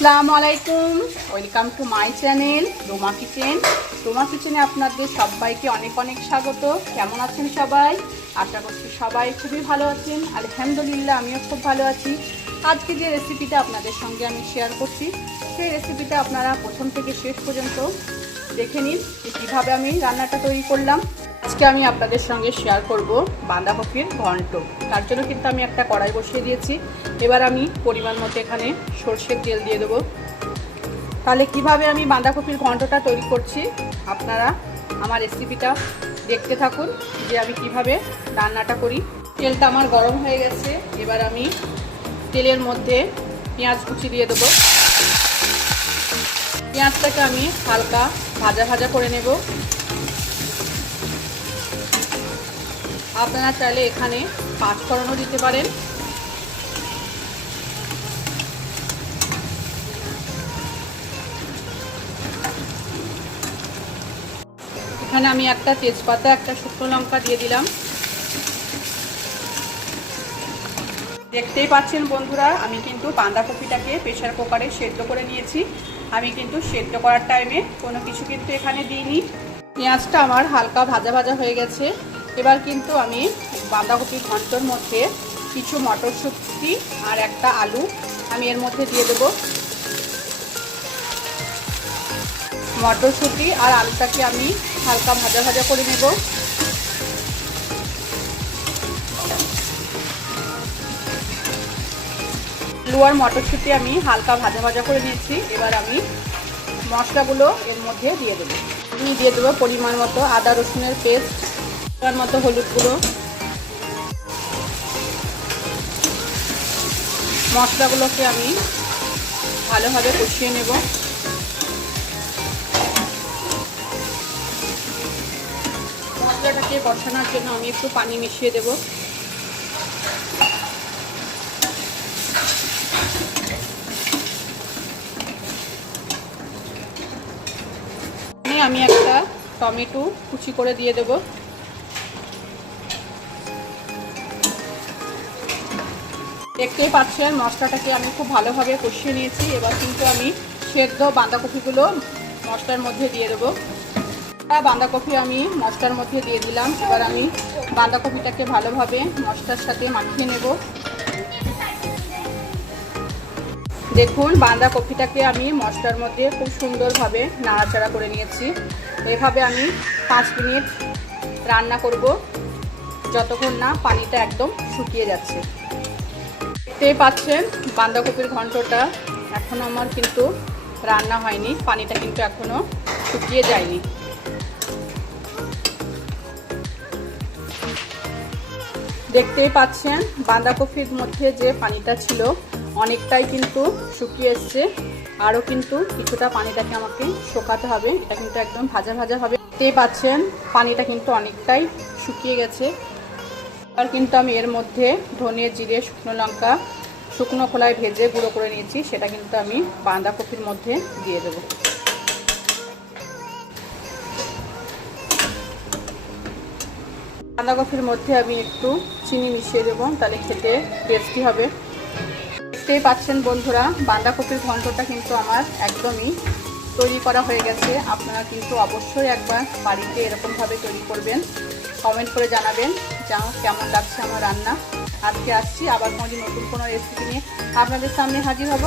আসসালামু আলাইকুম, welcome to my channel Ruma kitchen. Ruma কিচেনে আপনাদের সবাইকে অনেক অনেক স্বাগত। কেমন আছেন সবাই? আশা করছি সবাই খুবই ভালো আছেন। আলহামদুলিল্লাহ, আমিও খুব ভালো আছি। আজকে যে রেসিপিটা আপনাদের সঙ্গে আমি শেয়ার করছি, সেই রেসিপিটা আপনারা প্রথম থেকে শেষ পর্যন্ত দেখে নিন কীভাবে আমি রান্নাটা তৈরি করলাম। আজকে আমি আপনাদের সঙ্গে শেয়ার করব বাঁধাকপির ঘন্ট। তার জন্য কিন্তু আমি একটা কড়াই বসিয়ে দিয়েছি। এবার আমি পরিমাণ মতো এখানে সরষের তেল দিয়ে দেবো। তাহলে কিভাবে আমি বাঁধাকপির ঘন্টটা তৈরি করছি আপনারা আমার রেসিপিটা দেখতে থাকুন, যে আমি কিভাবে রান্নাটা করি। তেলটা আমার গরম হয়ে গেছে। এবার আমি তেলের মধ্যে পেঁয়াজ কুচি দিয়ে দেবো। পেঁয়াজটাকে আমি হালকা ভাজা ভাজা করে নেব। আপনারা চাইলে এখানে পাঁচফোড়নও দিতে পারেন। এখানে আমি একটা তেজপাতা, একটা শুকনো লঙ্কা দিয়ে দিলাম। দেখতেই পাচ্ছেন বন্ধুরা, আমি কিন্তু বাঁধাকপিটাকে প্রেসার কুকারে সেদ্ধ করে নিয়েছি। আমি কিন্তু সেদ্ধ করার টাইমে কোনো কিছু কিন্তু এখানে দিইনি। পেঁয়াজটা আমার হালকা ভাজা ভাজা হয়ে গেছে। এবার কিন্তু আমি বাঁধাকপির ঘন্টর মধ্যে কিছু মটরশুঁটি আর একটা আলু আমি এর মধ্যে দিয়ে দেবো। মটরশুঁটি আর আলুটাকে আমি হালকা ভাজা ভাজা করে নেব। আলু আর মটরশুঁটি আমি হালকা ভাজা ভাজা করে নিয়েছি। এবার আমি মশলাগুলো এর মধ্যে দিয়ে দেবো। আমি দিয়ে দেবো পরিমাণ মতো আদা রসুনের পেস্ট, পরিমাণ মতো হলুদ গুঁড়ো। মশলাগুলোকে আমি ভালোভাবে কষিয়ে নেব। মশলাটাকে কষানোর জন্য আমি একটু পানি মিশিয়ে দেব। আমি একটা টমেটো কুচি করে দিয়ে দেব। দেখতেই পাচ্ছেন মশলাটাকে আমি খুব ভালোভাবে কষিয়ে নিয়েছি। এবার কিন্তু আমি সেদ্ধ বাঁধাকপিগুলো মশলার মধ্যে দিয়ে দেবো। বাঁধাকপি আমি মশলার মধ্যে দিয়ে দিলাম। এবার আমি বাঁধাকপিটাকে ভালোভাবে মশলার সাথে মাখিয়ে নেব। দেখুন, বাঁধাকপিটাকে আমি মশলার মধ্যে খুব সুন্দরভাবে নাড়াচাড়া করে নিয়েছি। এভাবে আমি 5 মিনিট রান্না করব, যতক্ষণ না পানিটা একদম শুকিয়ে যাচ্ছে। দেখতেই পাচ্ছেন বাঁধাকপির ঘন্টটা এখনও আমার কিন্তু রান্না হয়নি, পানিটা কিন্তু এখনও শুকিয়ে যায়নি। দেখতেই পাচ্ছেন বাঁধাকপির মধ্যে যে পানিটা ছিল অনেকটাই কিন্তু শুকিয়ে এসছে। আরও কিন্তু কিছুটা পানিটাকে আমাকে শুকাতে হবে। এটা কিন্তু একদম ভাজা ভাজা হবে। দেখতেই পাচ্ছেন পানিটা কিন্তু অনেকটাই শুকিয়ে গেছে। আর কিন্তু আমি এর মধ্যে ধনে, জিরে, শুকনো লঙ্কা শুকনো খোলায় ভেজে গুঁড়ো করে নিয়েছি, সেটা কিন্তু আমি বাঁধাকপির মধ্যে দিয়ে দেবো। বাঁধাকপির মধ্যে আমি একটু চিনি মিশিয়ে দেবো, তাহলে খেতে টেস্টি হবে। দেখতেই পাচ্ছেন বন্ধুরা, বাঁধাকপির ঘন্টটা কিন্তু আমার একদমই তৈরি করা হয়ে গেছে। আপনারা কিন্তু অবশ্যই একবার বাড়িতে এরকমভাবে তৈরি করবেন। কমেন্ট করে জানাবেন কেমন লাগছে আমার রান্না। আজকে আসছি আবার নতুন কোনো রেসিপি নিয়ে আপনাদের সামনে হাজির হব।